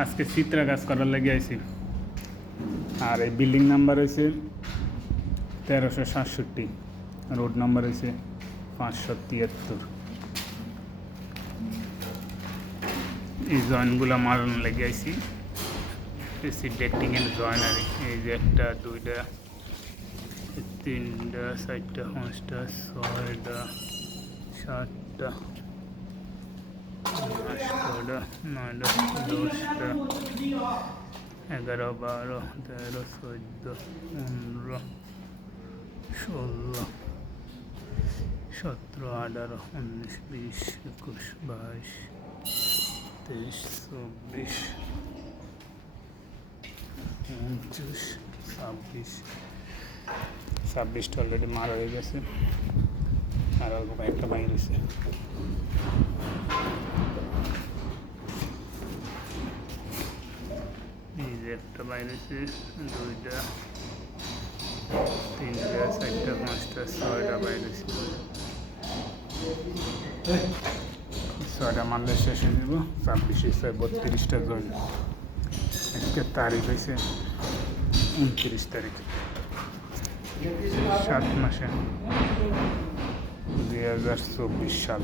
আজকে চিত্রা কাজ করার লাগে আইছি। আর এই বিল্ডিং নাম্বার হয়েছে 1367, রোড নাম্বার হয়েছে 573। এই জয়েন্টগুলো মারানো লেগে আইছি। এসি ডেটিংয়ের জয়েন আর এই যে 1 2 3 4 5 6 7 8 9 10 11 12 13 14 15 16 17 18 19 20 21 22 23 24 29 26টা অলরেডি মারা হয়ে গেছে, আর অল্প কয়েকটা বাইরে গেছে। এই যে একটা বাইরে হয়েছে, 2টা 3টা 4টা 5টা 6টা বাইরে হয়েছে। 6টা মারলে শেষ হয়ে যাব। 26 32টা জন। আজকে তারিখ হয়েছে 29 তারিখ, 7 মাসে 2024 সাল।